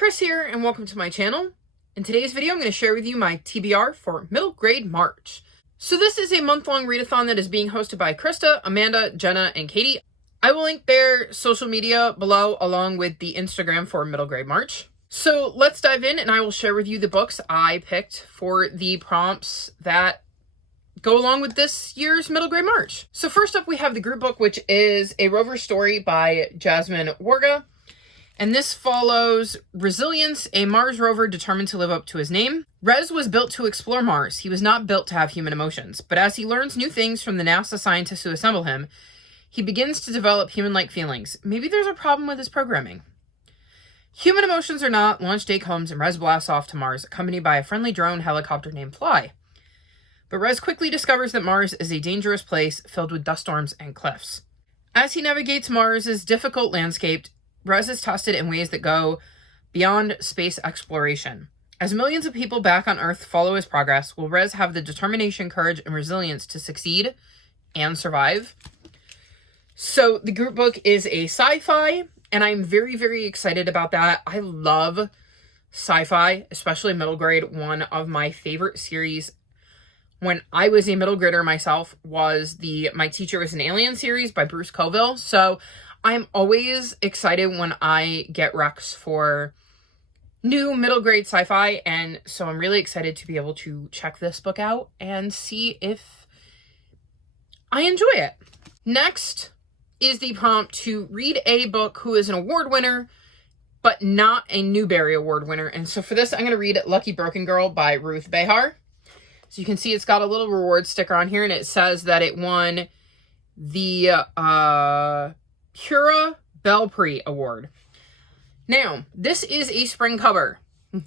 Chris here, and welcome to my channel. In today's video, I'm going to share with you my TBR for middle grade March. So this is a month-long readathon that is being hosted by Krista, Amanda, Jenna, and Katie. I will link their social media below along with the Instagram for middle grade March. So let's dive in, and I will share with you the books I picked for the prompts that go along with this year's middle grade March. So first up, we have the group book, which is A Rover Story by Jasmine Warga. And this follows Resilience, a Mars rover determined to live up to his name. Rez was built to explore Mars. He was not built to have human emotions. But as he learns new things from the NASA scientists who assemble him, he begins to develop human-like feelings. Maybe there's a problem with his programming. Human emotions or not, launch day comes and Rez blasts off to Mars, accompanied by a friendly drone helicopter named Fly. But Rez quickly discovers that Mars is a dangerous place filled with dust storms and cliffs. As he navigates Mars's difficult landscape, Rez is tested in ways that go beyond space exploration. As millions of people back on Earth follow his progress, will Rez have the determination, courage, and resilience to succeed and survive? So the group book is a sci-fi, and I'm very, very excited about that. I love sci-fi, especially middle grade. One of my favorite series when I was a middle grader myself was the My Teacher Was an Alien series by Bruce Coville. So I'm always excited when I get recs for new middle grade sci-fi, and so I'm really excited to be able to check this book out and see if I enjoy it. Next is the prompt to read a book who is an award winner, but not a Newbery Award winner. And so for this, I'm going to read Lucky Broken Girl by Ruth Behar. So you can see it's got a little reward sticker on here, and it says that it won the Pura Belprix Award. Now, this is a spring cover.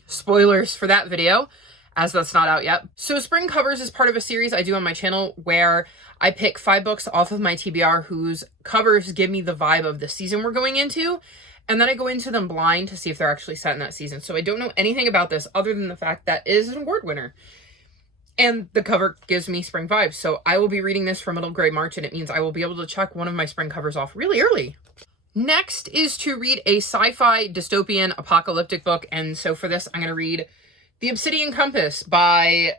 Spoilers for that video, as that's not out yet. So spring covers is part of a series I do on my channel where I pick 5 books off of my TBR whose covers give me the vibe of the season we're going into, and then I go into them blind to see if they're actually set in that season. So I don't know anything about this other than the fact that it is an award winner. And the cover gives me spring vibes. So I will be reading this for middle grade March, and it means I will be able to check one of my spring covers off really early. Next is to read a sci-fi dystopian apocalyptic book. And so for this, I'm going to read The Obsidian Compass by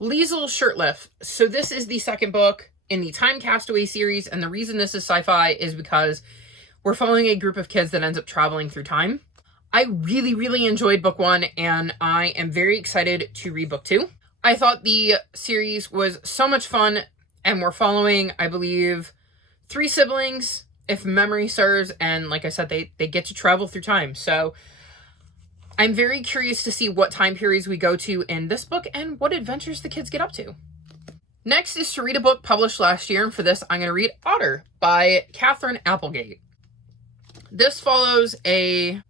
Liesl Shirtliff. So this is the second book in the Time Castaway series. And the reason this is sci-fi is because we're following a group of kids that ends up traveling through time. I really, really enjoyed book 1, and I am very excited to read book 2. I thought the series was so much fun, and we're following, I believe, 3 siblings, if memory serves, and like I said, they get to travel through time. So I'm very curious to see what time periods we go to in this book and what adventures the kids get up to. Next is to read a book published last year, and for this, I'm going to read Otter by Catherine Applegate. This follows a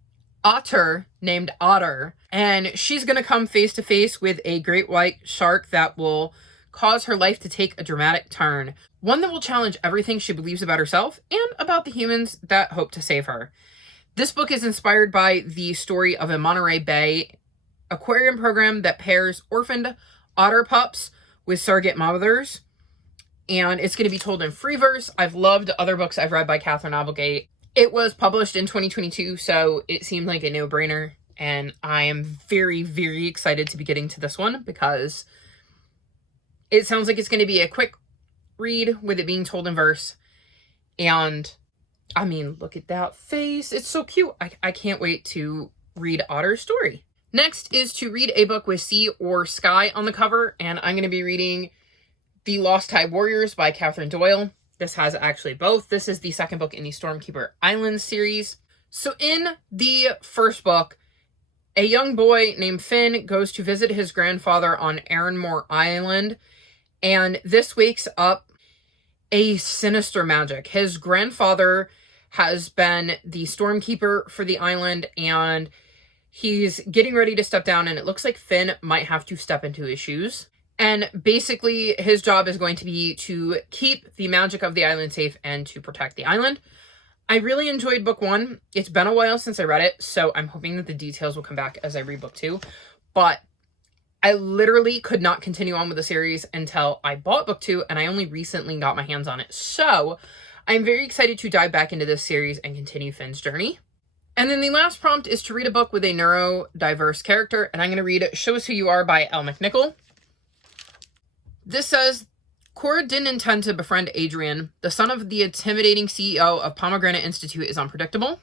otter named Otter, and she's going to come face to face with a great white shark that will cause her life to take a dramatic turn. One that will challenge everything she believes about herself and about the humans that hope to save her. This book is inspired by the story of a Monterey Bay aquarium program that pairs orphaned otter pups with surrogate mothers, and it's going to be told in free verse. I've loved other books I've read by Catherine Applegate. It was published in 2022, so it seemed like a no-brainer, and I am very, very excited to be getting to this one because it sounds like it's going to be a quick read with it being told in verse. And, I mean, look at that face. It's so cute. I can't wait to read Otter's story. Next is to read a book with sea or sky on the cover, and I'm going to be reading The Lost Tide Warriors by Catherine Doyle. This has actually both. This is the second book in the Stormkeeper Island series. So in the first book, a young boy named Finn goes to visit his grandfather on Aaronmore Island, and this wakes up a sinister magic. His grandfather has been the Stormkeeper for the island, and he's getting ready to step down, and it looks like Finn might have to step into his shoes. And basically, his job is going to be to keep the magic of the island safe and to protect the island. I really enjoyed book 1. It's been a while since I read it, so I'm hoping that the details will come back as I read book 2. But I literally could not continue on with the series until I bought book 2, and I only recently got my hands on it. So I'm very excited to dive back into this series and continue Finn's journey. And then the last prompt is to read a book with a neurodiverse character, and I'm going to read Show Us Who You Are by Elle McNichol. This says, Cora didn't intend to befriend Adrian. The son of the intimidating CEO of Pomegranate Institute is unpredictable,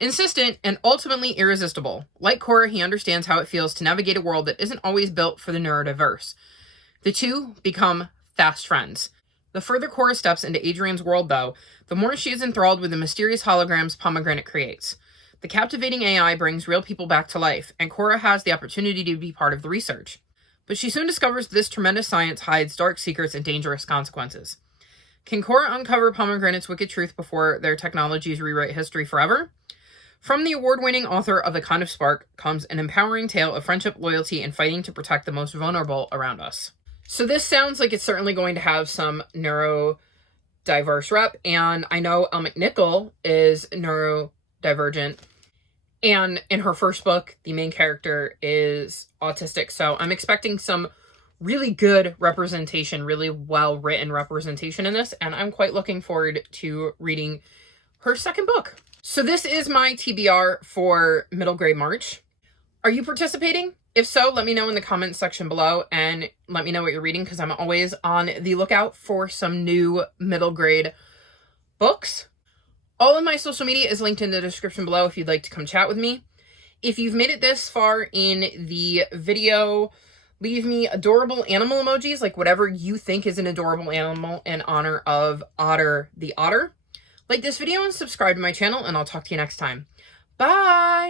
insistent, and ultimately irresistible. Like Cora, he understands how it feels to navigate a world that isn't always built for the neurodiverse. The two become fast friends. The further Cora steps into Adrian's world, though, the more she is enthralled with the mysterious holograms Pomegranate creates. The captivating AI brings real people back to life, and Cora has the opportunity to be part of the research. But she soon discovers this tremendous science hides dark secrets and dangerous consequences. Can Cora uncover Pomegranate's wicked truth before their technologies rewrite history forever? From the award-winning author of The Kind of Spark comes an empowering tale of friendship, loyalty, and fighting to protect the most vulnerable around us. So this sounds like it's certainly going to have some neurodiverse rep, and I know Elle McNichol is neurodivergent, and in her first book, the main character is autistic, so I'm expecting some really good representation, really well-written representation in this, and I'm quite looking forward to reading her second book. So this is my TBR for middle grade March. Are you participating? If so, let me know in the comments section below and let me know what you're reading, because I'm always on the lookout for some new middle grade books. All of my social media is linked in the description below if you'd like to come chat with me. If you've made it this far in the video, leave me adorable animal emojis, like whatever you think is an adorable animal in honor of Otter the Otter. Like this video and subscribe to my channel, and I'll talk to you next time. Bye!